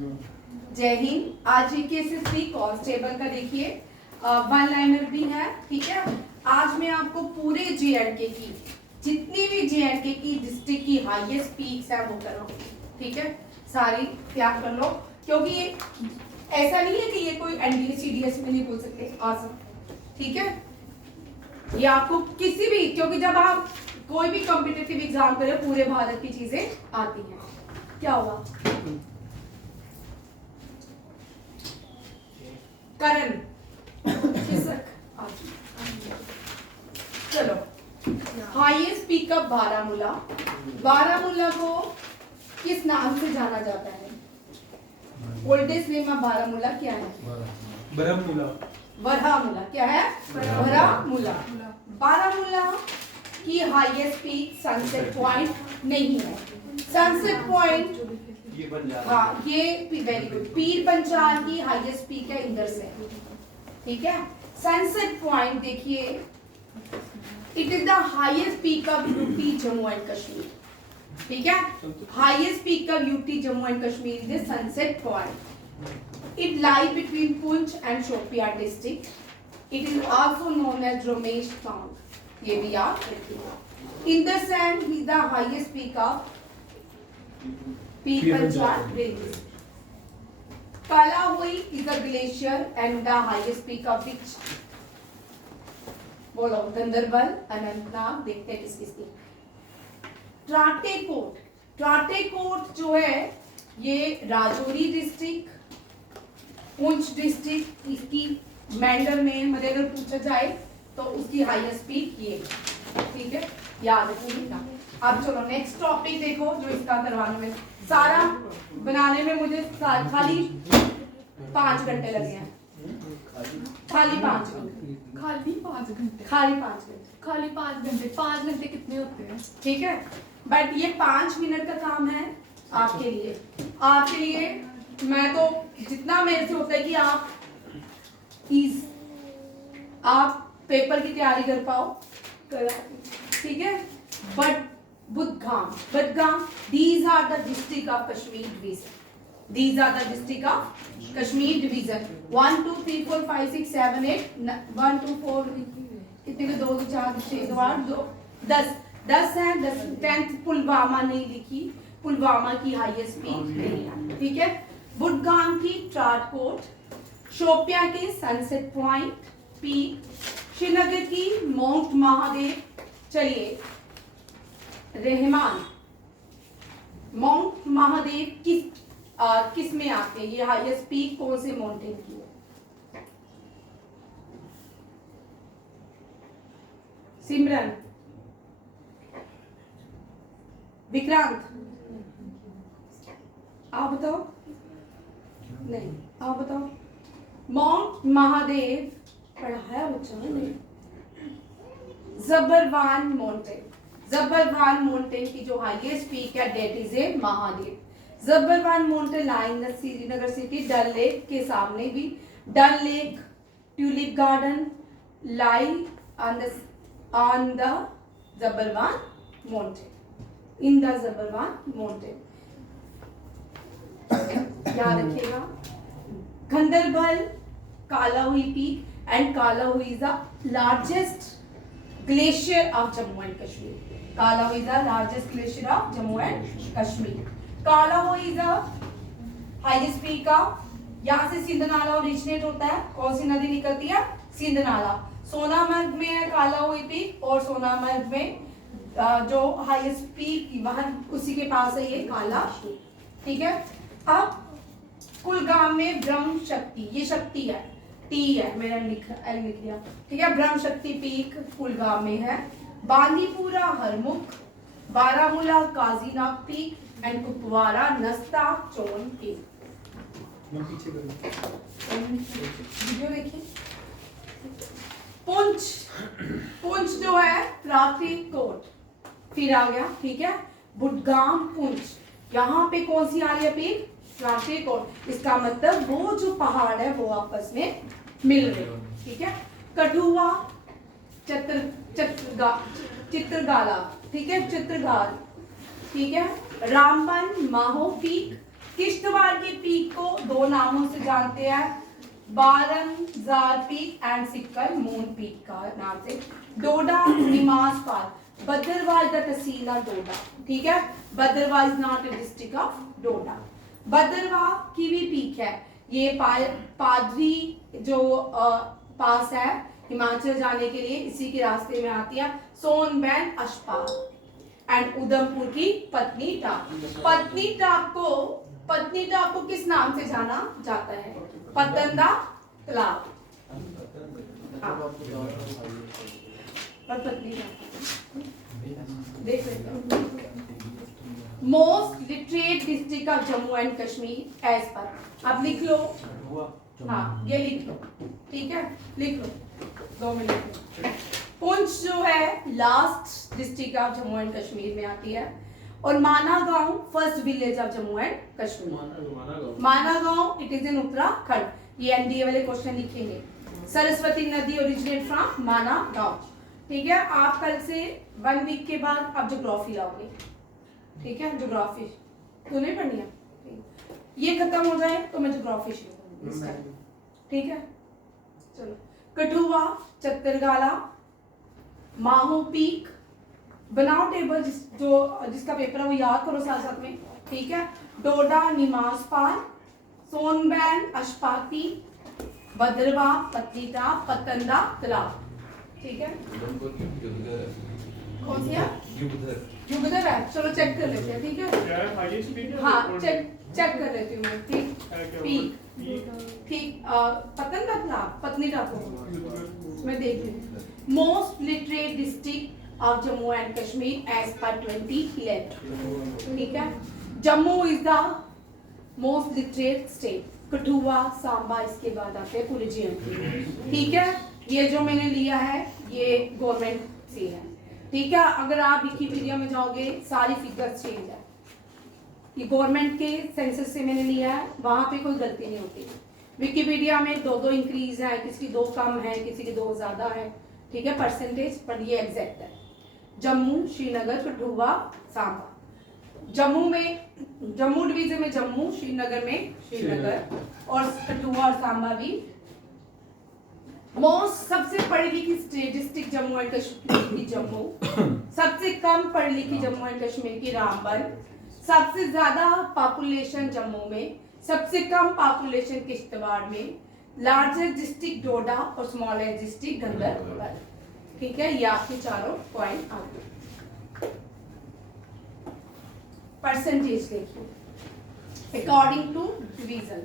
जय हिंद। आज जीकेएसएसबी कांस्टेबल का देखिए वन लाइनर भी है, ठीक है। आज मैं आपको पूरे जेएंडके की जितनी भी जेएंडके की डिस्ट्रिक्ट की हाईएस्ट पीक्स है वो कराऊंगी, ठीक है। सारी तैयार कर लो, क्योंकि ये ऐसा नहीं है कि ये कोई एनडीए सीडीएस में नहीं बोल सकते, आ सकते, ठीक है। ये आपको किसी भी, क्योंकि जब आप कोई भी कॉम्पिटिटिव एग्जाम करें पूरे भारत की चीजें आती हैं। क्या हुआ? करण चलो, highest peak of Baramulla. Baramulla को किस नाम से जाना जाता है? ओल्डेस्ट नेम ऑफ बारामूला क्या है? बरहमूला। बरहमूला क्या है? बरहमूला। बारामूला की हाईएस्ट पीक सनसेट पॉइंट नहीं है। सनसेट पॉइंट हाँ, ये वेरी गुड। पीर पंचाल की हाईएस्ट पीक है इंदर से, ठीक है। सनसेट पॉइंट देखिए, it is the highest peak of UT Jammu and Kashmir, ठीक है। Highest peak of UT Jammu and Kashmir is sunset point. It lie between Poonch and Shopian district. It is also known as Romesh Thong, ये भी याद रखिएगा। इंदर सैंड is the highest peak of Peak Panchal range. Kalahui is a glacier and the highest peak of which? बोलो, गंदरबल, अनंतनाग। देखते हैं किसकी। ट्राटेकोट, ट्राटेकोट जो है ये राजौरी डिस्ट्रिक्ट, पुंछ डिस्ट्रिक्ट, इसकी मैंडर में मतलब अगर पूछा जाए तो उसकी हाईएस्ट पीक ये, ठीक है, याद रखिएगा। अब चलो नेक्स्ट टॉपिक देखो, जो इसका करवाने में सारा बनाने में मुझे खाली 5 घंटे लगे हैं। खाली 5 घंटे। खाली 5 घंटे। खाली 5 घंटे। खाली 5 घंटे। 5 घंटे कितने होते हैं? ठीक है, बट ये 5 मिनट का काम है आपके लिए। आपके लिए मैं तो जितना मेरे से होता है कि आप पेपर की तैयारी कर पाओ, ठीक है। But Budgam, these are the district of Kashmir division. These are the district of Kashmir division. 1 2 3 4 5 6 7 8 1 2 4 कितने के 2 2 4 6 2 8 2 10 है। 10th पुलवामा नहीं लिखी, पुलवामा की हाईएस्ट पीक नहीं है, ठीक है। बुडगाम की ट्राटकोट, शोपियां के सनसेट पॉइंट पीक, श्रीनगर की माउंट महादेव। चलिए, रहमान माउंट महादेव किस में आते हैं? ये हाईएस्ट पीक कौन से माउंटेन की है? सिमरन, विक्रांत, आप बताओ। नहीं, आप बताओ। माउंट महादेव पढ़ाया बच्चा ने। जबरवान माउंटेन, जबरवान माउंटेन की जो हाईएस्ट पीक है that is a Mahadev. Zabarwan mountain line the Srinagar city, Dal lake के सामने भी। Dal lake, tulip garden lie on the Zabarwan mountain, in the Zabarwan mountain, याद रखिएगा। Ganderbal, Kolahoi peak, and Kolahoi is the largest glacier of Jammu and Kashmir. Kalahui is the largest glacier of Jammu and Kashmir. Kalahui is the highest peak of, यहाँ से सिंध नाला originate होता है। कौन सी नदी निकलती है? सिंध नाला। सोनामर्ग में है कालाहुई पीक, और सोनामर्ग में जो हाईएस्ट पीक वहां उसी के पास है ये काला, ठीक है। अब कुलगाम में ब्रह्म शक्ति, ये शक्ति है, टी है, मैंने लिख दिया, ठीक है। ब्रह्म शक्ति पीक कुलगाम में है। बांदीपुरा हरमुख, बारामूला काजीनाग पीक, एंड कुपवारा नस्ता चोन पीक। वीडियो देखिए। पुंछ जो है ट्राटेकोट, फिर आ गया, ठीक है। बुडगाम पुंछ, यहाँ पे कौन सी आ रही है पीक? ट्राटेकोट। इसका मतलब वो जो पहाड़ है वो आपस में मिल रहे, ठीक है। कठुआ, चित्रगाला, ठीक है, चित्रगाल, ठीक है। रामबन, माहो पीक, किश्तवाड़ की पीक दो नामों से जानते हैं, बारमजार peak and sickle moon peak का नाम से। डोडा निमाज पाल, भद्रवाह द तहसील ऑफ डोडा, ठीक है। Bhaderwah is not a district of Doda. Bhaderwah कीवी पीक है, ये पादरी जो पास है हिमाचल जाने के लिए, इसी के रास्ते में आती है। सोनबैन अशपाल एंड उधमपुर की पत्नी टाप। पत्नी टाप को किस नाम से जाना जाता है? पतंदा तालाब। हाँ। और पत्नी टाप देख लेते हैं। Most literate district of Jammu and Kashmir as पर, अब लिख लो। हाँ ये लिख लो, ठीक है, लिख लो 2 मिनट। पुंछ जो है last district of Jammu and Kashmir में आती है। और माना गांव first village of Jammu and Kashmir. माना गांव इट इज इन उत्तराखंड। ये एनडीए वाले क्वेश्चन लिखेंगे। सरस्वती नदी ओरिजिनेट फ्रॉम माना गांव, ठीक है। आप कल से 1 वीक के बाद आप ज्योग्राफी लाओगे, ठीक है। ज्योग्राफी तो नहीं पढ़नी है, ये खत्म हो जाए तो मैं ज्योग्राफी शुरू करूंगी इस टाइम, ठीक है। चलो, कठुआ, चत्तरगाला, माहू पीक, बनाओ टेबल, जिसका पेपर है वो याद करो साथ साथ में, ठीक है। डोडा निमाज पाल, सोनबैन अशपाती, भद्रवाह, पत्नीटाप, पतंदा तालाब, ठीक है। कौन सी है? युगधर है, चलो चेक कर लेते हैं, ठीक है। हाँ चेक कर लेती हूँ मैं, ठीक। पीक, ठीक, पतंगा तालाब, पत्नीटाप मैं देख रही हूँ। Most literate district of Jammu and Kashmir as पर 2011, ठीक है। Jammu is the most literate state. Kathua, Samba इसके बाद आते हैं पूरे जीएम, ठीक है। ये जो मैंने लिया है ये गवर्नमेंट से है, ठीक है। अगर आप विकिपीडिया में जाओगे सारी फिगर्स चेंज है, ये गवर्नमेंट के सेंसस से मैंने लिया है, वहां पे कोई गलती नहीं होती। विकिपीडिया में 2 इंक्रीज है, किसी की 2 कम है, किसी की 2 ज्यादा है, ठीक है, परसेंटेज, पर ये एग्जैक्ट है। जम्मू, श्रीनगर, कठुआ, सांबा। जम्मू डिवीजन में जम्मू, श्रीनगर में श्रीनगर, और कठुआ और सांबा भी। मोस्ट सबसे पढ़ी लिखी डिस्ट्रिक्ट जम्मू एंड कश्मीर की जम्मू, सबसे कम पढ़ी लिखी जम्मू एंड कश्मीर की रामबन, सबसे ज्यादा पॉपुलेशन जम्मू में, सबसे कम पॉपुलेशन किश्तवाड़ में, लार्जेस्ट डिस्ट्रिक्ट डोडा और स्मॉलेस्ट डिस्ट्रिक्ट गंदरबल, ठीक है। ये आपके चारों पॉइंट आ गए। परसेंटेज देखिए according to division.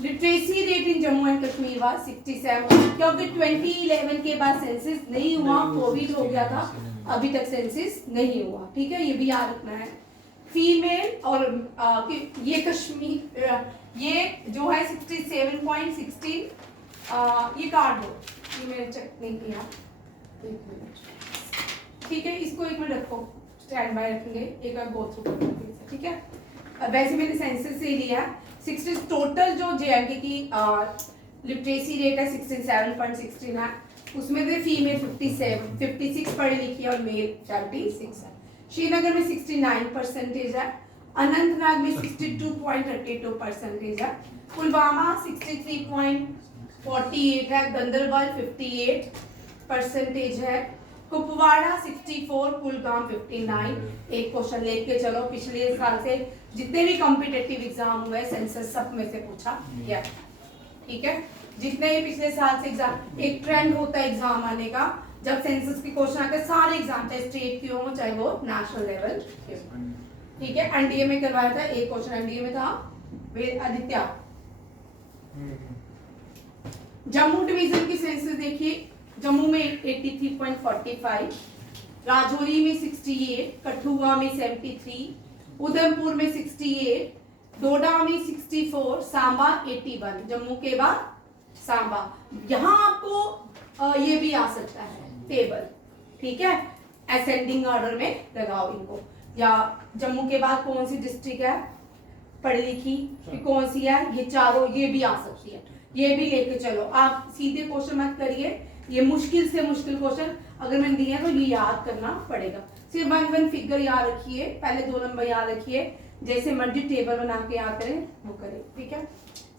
Literacy rate in Jammu and Kashmir was 67, क्योंकि 2011 के बाद सेंसस नहीं हुआ, कोविड हो गया था, अभी तक सेंसस नहीं हुआ, ठीक है, ये भी याद रखना है। फीमेल और ये कश्मीर, ये जो है 67.16, ये काट दो, ये मैंने चेक नहीं किया, ठीक है। इसको 1 मिनट रखो, स्टैंड बाय रखेंगे, एक बार गो थ्रू करेंगे, ठीक है। वैसे मैंने सेंसस से लिया 60 टोटल जो जेएनके की लिटरेसी रेट है 67.16 है, उसमें से फीमेल 56 पढ़ी लिखी है और मेल 76 है। श्रीनगर में 69% है, अनंतनाग में 62.32% है, पुलवामा 63.48 है, गंदरबल 58% है, कुपवाड़ा 64, कुलगाम 59। एक क्वेश्चन लेके चलो, पिछले साल से जितने भी कॉम्पिटिटिव एग्जाम हुए सेंसस सब में से पूछा गया, ठीक है। जितने भी पिछले साल से एग्जाम, एक ट्रेंड होता है एग्जाम आने का, जब सेंसस के क्वेश्चन आते हैं सारे एग्जाम, चाहे स्टेट के हो चाहे वो नेशनल लेवल के, ठीक है। एनडीए में करवाया था, एक क्वेश्चन एनडीए में था, आदित्य। जम्मू डिवीजन की सेंसस देखिए, जम्मू में 83.45, राजौरी में 68, कठुआ में 73, उधमपुर में 68, डोडा में 64, सांबा 81, जम्मू के बाद सांबा। यहाँ आपको ये भी आ सकता है टेबल, ठीक है, असेंडिंग ऑर्डर में लगाओ इनको, या जम्मू के बाद कौन सी डिस्ट्रिक्ट है पढ़ी लिखी, कौन सी है, ये चारों, ये भी आ सकती है, ये भी लेके चलो। आप सीधे क्वेश्चन मत करिए, ये मुश्किल से मुश्किल क्वेश्चन अगर मैंने दिया तो ये याद करना पड़ेगा। सिर्फ 1 फिगर याद रखिए, पहले 2 नंबर याद रखिए, जैसे मर्जी टेबल बना के याद करें वो करें, ठीक है।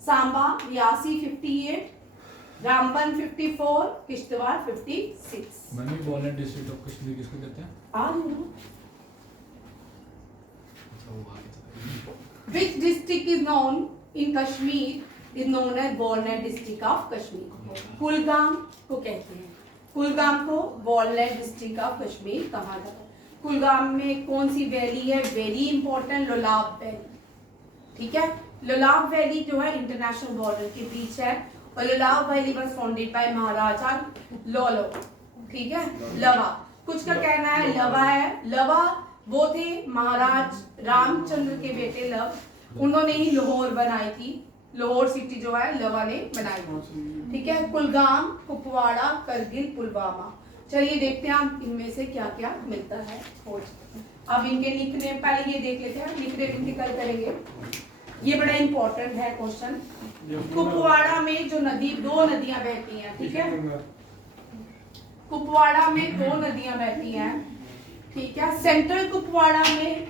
Samba Reasi 58, Ramban 54, Kishtwar 56। Money border district of Kashmir किसको कहते हैं? अच्छा वो आगे चला गया। Which district is known in Kashmir is known as Walnut district of Kashmir? Kulgam को कहते हैं, कुलगाम को वॉलनट डिस्ट्रिक्ट ऑफ कश्मीर कहा जाता है। कुलगाम में कौन सी वैली है? Very important, Lolab valley. ठीक है, लोलाब वैली जो है इंटरनेशनल बॉर्डर के बीच है और Lolab valley was founded by Maharaja Lolo. ठीक है, लवा कुछ का कहना है लवा है, लवा वो थे महाराज रामचंद्र के बेटे लव, उन्होंने ही लाहौर बनाई थी, लाहौर सिटी जो है लवा ने बनाई थी। ठीक है, कुलगाम, कुपवाड़ा, करगिल, पुलवामा। चलिए देखते हैं आप इनमें से क्या क्या मिलता है खोज। अब इनके निकनेम पहले ये देख लेते हैं, निकनेम इनके कल करेंगे। ये बड़ा इंपॉर्टेंट है क्वेश्चन। कुपवाड़ा में जो नदी, दो नदियां बहती हैं, ठीक है, कुपवाड़ा में दो नदियां बहती हैं। ठीक है, सेंट्रल कुपवाड़ा में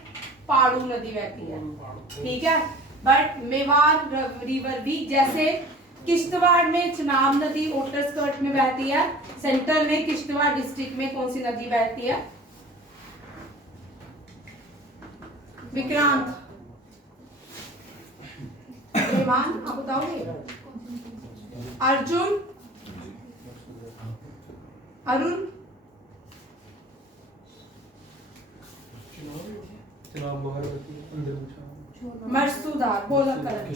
पाड़ू नदी बहती है। ठीक है, बट मेवाड़ रिवर भी, जैसे किश्तवाड़ में चिनाब नदी आउटर स्कर्ट में बहती है, सेंटर में किश्तवाड़ डिस्ट्रिक्ट में कौन सी नदी बहती है? विक्रांत, रेमान, आप बताओगे? अर्जुन, अरुण, मरसूदार, बोला करण।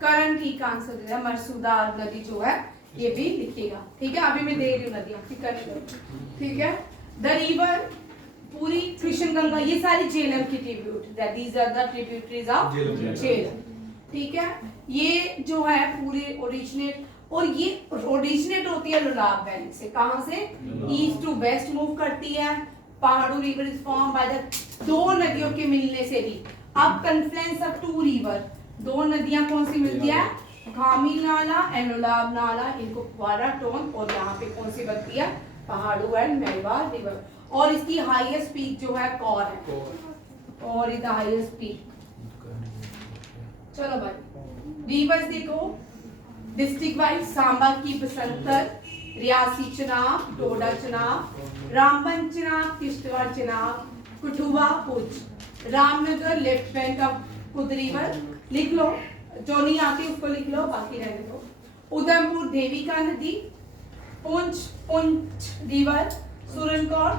करण ठीक आंसर दे रहा है, मरसूदार नदी जो है ये भी लिखिएगा। ठीक है, अभी मैं दे रही हूँ नदियां, फिक्र नहीं करो। ठीक है, द रिवर पूरी कृष्ण गंगा, ये सारी झेलम की tribute, these are the tributaries of Jhelum. ठीक है, ये जो है पूरे ओरिजिनेट, और ये ओरिजिनेट होती है लोलाब वैली से। कहां से? ईस्ट टू वेस्ट मूव करती है। Pohru river is form by the, दो नदियों के मिलने से भी। अब कन्फ्लुएंस ऑफ टू रिवर, दो नदियां कौन सी मिलती है? घामी नाला एंड लोलाब नाला, इनको कुपवाड़ा टोन, और यहाँ पे कौन सी बनती है? पहाड़ू एंड मेवाड़ रिवर। और इसकी हाईएस्ट पीक जो है कौर है, और इज द हाईएस्ट पीक। चलो भाई रिवर्स देखो, डिस्ट्रिक्ट वाइज सांबा की Basantar, Reasi Chenab, Doda Chenab, Ramban Chenab, Kishtwar Chenab, Kathua Poonch, Ramnagar left bank of Kud river. लिख लो, जो नहीं आती उसको लिख लो, बाकी रहने दो। उधमपुर देविका नदी, पुंछ पुंछ रिवर, सुरनकोट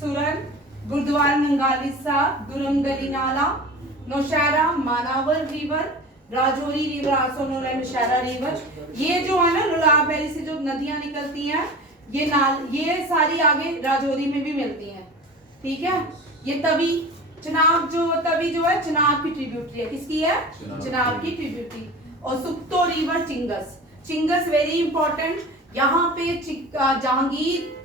सुरन, गुरुद्वारा नंगाली साहब, दुरंगली नाला, Nowshera Manawar river, Rajouri river also known as Nowshera river. ये जो है ना लोलाब वैली से जो नदियां निकलती हैं, ये सारी आगे राजौरी में भी मिलती हैं। ठीक है, ये तभी चिनाब जो है चिनाब की ट्रिब्यूटरी है। किसकी है? चिनाब की ट्रिब्यूटरी। और shukto river Ching's, Ching's very important. यहाँ पे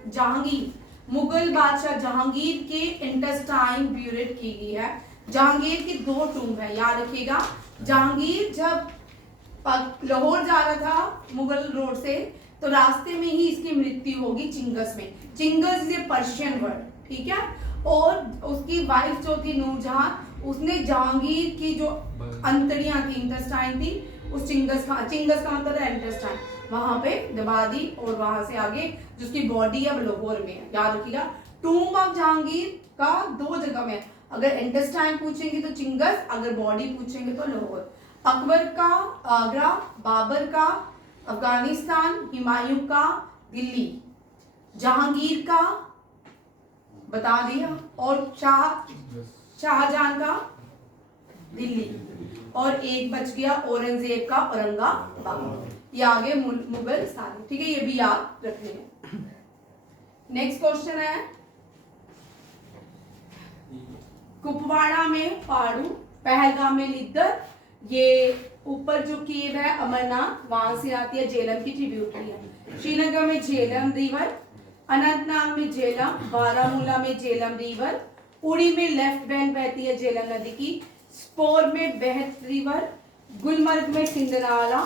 जहांगीर मुगल बादशाह जहांगीर के इंटेस्टाइन ब्यूरेट की गई है। जहांगीर की दो टूम है, याद रखिएगा। जहांगीर जब लाहौर जा रहा था मुगल रोड से, तो रास्ते में ही इसकी मृत्यु होगी चिंगस में। Ching's is a Persian word. ठीक है, और उसकी वाइफ जो थी नूरजहां, उसने जहांगीर की जो अंतड़ियां थी, इंटेस्टाइन थी, उस चिंगस का मतलब है इंटेस्टाइन, वहां पे दबा दी, और वहां से आगे जिसकी बॉडी अब लाहौर में है। याद रखिएगा, टूम ऑफ जहांगीर का दो जगह में, अगर इंटेस्टाइन पूछेंगे तो चिंगस, अगर बॉडी पूछेंगे तो लाहौर। अकबर का आगरा, बाबर का अफगानिस्तान, हुमायूं का दिल्ली, जहांगीर का बता दिया, और शाहजहां का दिल्ली, और एक बच गया औरंगजेब का औरंगाबाद। ये आगे मुगल सारे। ठीक है, ये भी याद रखने हैं। नेक्स्ट क्वेश्चन है, कुपवाड़ा में पाड़ू, पहलगाम में लिद्दर, ये ऊपर जो केव है अमरनाथ, वहां से आती है, झेलम की ट्रिब्यूटरी है। श्रीनगर में झेलम रिवर, अनंतनाग में झेलम, बारामूला में झेलम रिवर, उड़ी में लेफ्ट बैंक बहती है झेलम नदी की, स्पोर में बेहत रिवर, गुलमर्ग में सिंध नाला,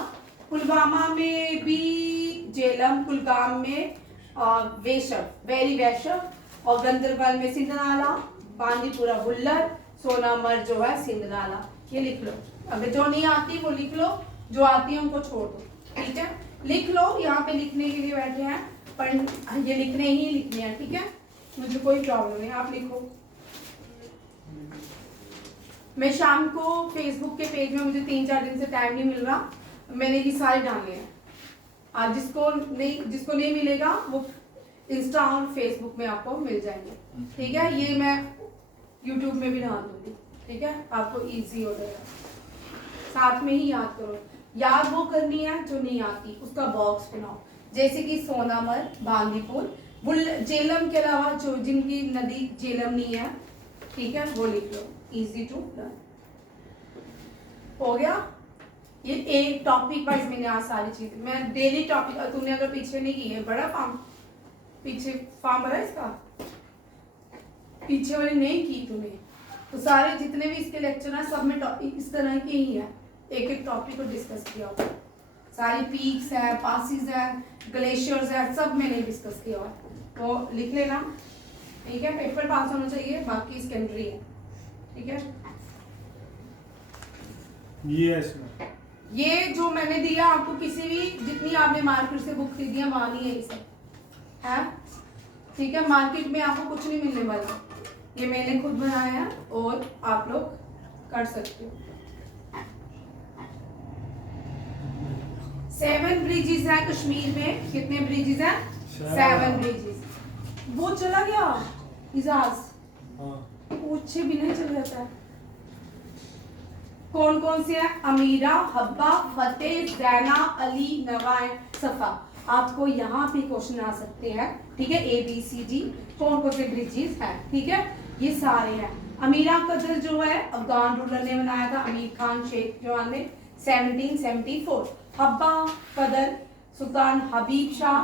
पुलवामा में भी झेलम, कुलगाम में वैशव, और गंदरबल में सिंध नाला, बांदीपुरा बुल्लर, सोनामर्ग जो है सिंध नाला। ये लिख लो, अगर जो नहीं आती वो लिख लो, जो आती है उनको छोड़ दो, ठीक है। लिख लो, यहाँ पे लिखने के लिए बैठे हैं, पर ये लिखने ही लिखने हैं, ठीक है, मुझे कोई प्रॉब्लम नहीं, आप लिखो। मैं शाम को फेसबुक के पेज में, मुझे 3-4 दिन से टाइम नहीं मिल रहा, मैंने ये सारे डाले हैं। आज जिसको नहीं मिलेगा वो इंस्टा और फेसबुक में आपको मिल जाएंगे, ठीक है। ये मैं यूट्यूब में भी डाल दूंगी, ठीक है, आपको इजी हो जाएगा। साथ में ही याद करो, याद वो करनी है जो नहीं आती, उसका बॉक्स बनाओ, जैसे कि सोनामर, बांदीपुर, झेलम के अलावा जो जिनकी नदी झेलम नहीं है, ठीक है, वो लिख लो, इजी टू लर्न। हो गया, ये एक टॉपिक वाइज मैंने आज सारी चीज, मैं डेली टॉपिक, तुमने अगर पीछे नहीं की है, बड़ा फॉर्म पीछे फॉर्म भरा इसका, पीछे वाली नहीं की तूने, तो सारे जितने भी इसके लेक्चर हैं सब में टॉपिक इस तरह के ही है, एक एक टॉपिक को डिस्कस किया हुआ, सारी पीक्स है, पासिस है, ग्लेशियर्स है, सब मैंने डिस्कस किया हुआ, तो लिख लेना, ठीक है। पेपर पास होना चाहिए, बाकी सेकेंडरी है, ठीक है। ये जो मैंने दिया आपको, किसी भी जितनी आपने मार्केट से बुक खरीदी है वहां नहीं है, इसे है, ठीक है। मार्केट में आपको कुछ नहीं मिलने वाला, ये मैंने खुद बनाया है और आप लोग कर सकते हो। 7 ब्रिजेस है कश्मीर में, कितने ब्रिजेस हैं? 7 ब्रिजेस। वो चला गया इजाज, पूछे भी नहीं चल जाता है। कौन कौन से हैं? अमीरा, हब्बा, फतेह, जैना, अली, नवा, सफा। आपको यहाँ पे क्वेश्चन आ सकते हैं, ठीक है, ABCD कौन कौन से ब्रिजेस हैं, ठीक है, ये सारे हैं। अमीरा कदर जो है अफगान रूलर ने बनाया था, अमीर खान शेख जवान ने 1774। हब्बा कदर सुल्तान हबीब शाह,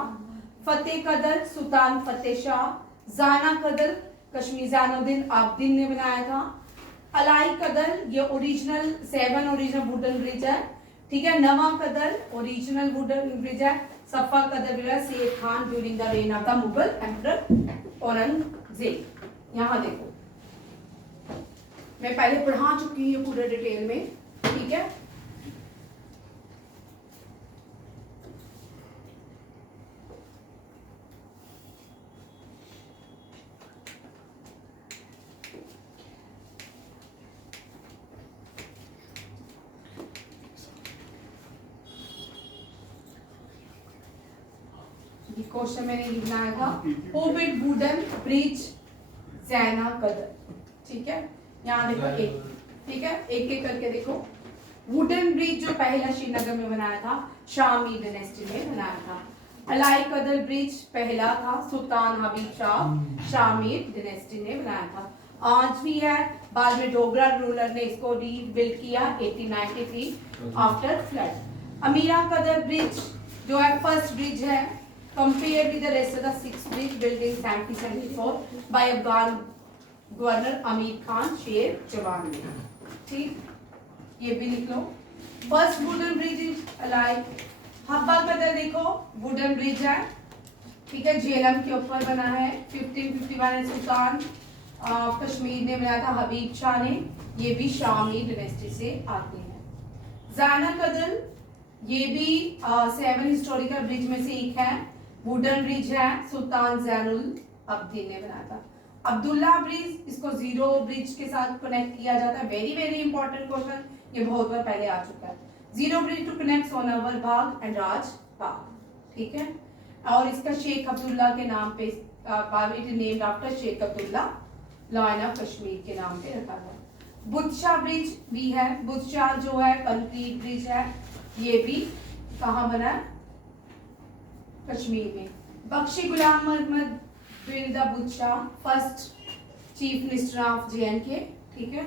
फतेह कदर सुल्तान फतेह शाह, जाना कदर कश्मीर जैनुद्दीन आबदीन ने बनाया था। अलाई कदर ये ओरिजिनल 7 ओरिजिनल वुडन ब्रिज है, ठीक है। नवा कदर ओरिजिनल वुडन ब्रिज है। सफा कदर ब्रिज शेर Khan during the rain of the Mughal emperor Aurangzeb. यहाँ देखो, मैं पहले पढ़ा चुकी हूँ पूरे डिटेल में, ठीक है। क्वेश्चन मैंने बनाया था, हु बिल्ड वुडन ब्रिज जैना कदर, ठीक है। यहाँ देखो एक, ठीक है, एक एक करके देखो। वुडन ब्रिज जो पहला श्रीनगर में बनाया था, शामी डायनेस्टी ने बनाया था। अलाई कदर ब्रिज पहला था, सुल्तान हबीब शाह शामी डायनेस्टी ने बनाया था। आज भी है, बाद में डोगरा रूलर ने इसको रीबिल्ड किया 1893 आफ्टर फ्लड। अमीरा कदर ब्रिज जो है फर्स्ट ब्रिज है, compared with the rest of the 6 bridge built in 1774 by Afghan governor Amir Khan Sher Jawan ने, ठीक, ये भी लिख लो। फर्स्ट वुडन ब्रिज इज अलाई। हब्बा कदर देखो वुडन ब्रिज है, ठीक है, झेलम के ऊपर बना है, 1551 सुल्तान कश्मीर ने बनाया था, हबीब शाह ने, ये भी शामी डायनेस्टी से आते हैं। जाना कदर ये भी 7 हिस्टोरिकल ब्रिज में से एक है, वुडन ब्रिज है, सुल्तान जैनुल अब्दीन ने बनाया था। अब्दुल्ला ब्रिज, इसको जीरो ब्रिज के साथ कनेक्ट किया जाता है, वेरी वेरी इंपॉर्टेंट क्वेश्चन, ये बहुत बार पहले आ चुका है। Zero bridge to connect Sonawar Bagh and Raj Bagh, ठीक है, और इसका शेख अब्दुल्ला के नाम पे, it is named after Sheikh Abdullah lion of Kashmir के नाम पे रखा गया। बुदशाह ब्रिज भी है, बुदशाह जो है कंक्रीट ब्रिज है, ये भी कहाँ बना है? कश्मीर में। बख्शी गुलाम मोहम्मद बिन बुदशाह first chief minister of JNK, ठीक है,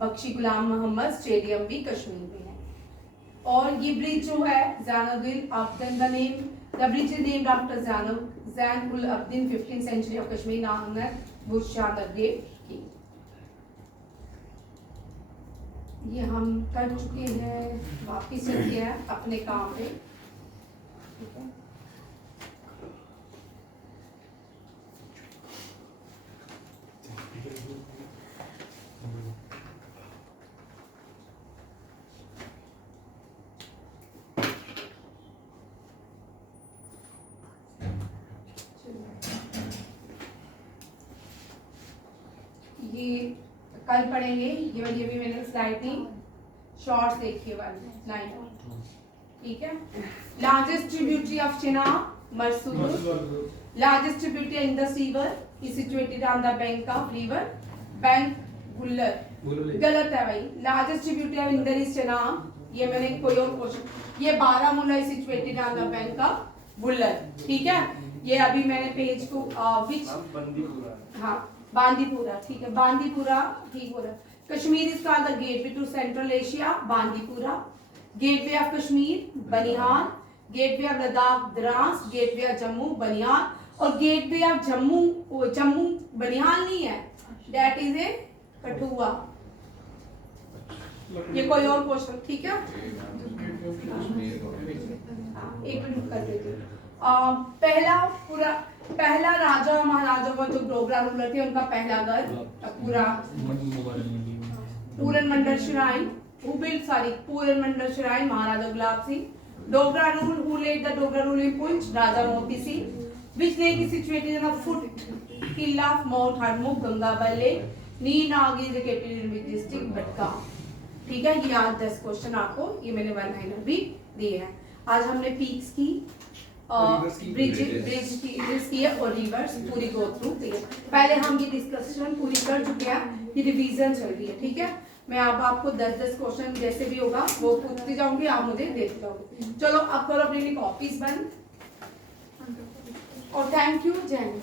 बख्शी गुलाम मोहम्मद स्टेडियम भी कश्मीर में है। और ये ब्रिज जो है Zainuddin Abdin, the bridge is named after Zainul Abdin 15th century of Kashmir, नाम है बुदशाह द ग्रेट किंग। ये हम कर चुके हैं, वापिस चलते हैं अपने काम पे, ठीक है। ये कल पढ़ेंगे। ये भी मैंने स्लाइड दी, शॉर्ट्स देखिए वाली स्लाइड, ठीक है। लार्जेस्ट ट्रिब्यूटरी ऑफ चेनाब मरसूर, largest tributary Indus river is situated on the bank of river bank गुल्लर, गलत है भाई। Largest tributary of Indus is Chenab, ये मैंने कोई और क्वेश्चन, ये Baramulla is situated on the bank of गुल्लर, ठीक है। ये अभी मैंने पेज को विच हाँ बांदीपुरा, ठीक है, बांदीपुरा ठीक हो रहा है। Kashmir is called the gateway to central Asia, Bandipura. Gateway of Kashmir Banihal, gateway of Ladakh Dras, gateway of Jammu Banihal, और गेटवे ऑफ जम्मू बनिहाल नहीं है, दैट इज ए कठुआ। ये कोई और क्वेश्चन, ठीक है। एक मिनट कर देते। पहला राजा और महाराजा को जो डोगरा रूलर थे उनका पहला घर पूरा Puran Mandal shrine, who built sorry Puran Mandal shrine, Maharaja Gulab Singh. Dogra rule, who led the Dogra rule in Punch, Raja Moti Singh. Which lake is situated on the foothill of Mount Harmukh, Gangabal Lake? Nilnag is located in which district? बटका, ठीक है। ये आज 10 question आपको, ये मैंने one liner भी दिए हैं। आज हमने पीक्स की, ब्रिज की है और रिवर्स पूरी गो थ्रू की है। पहले हम ये डिस्कशन पूरी कर चुके हैं, ये रिवीजन चल रही है, ठीक है। मैं अब आपको 10-10 क्वेश्चन जैसे भी होगा वो पूछती जाऊंगी, आप मुझे देते जाओगे। चलो अब करो अपनी कॉपीज बंद, और थैंक यू, जय हिंद।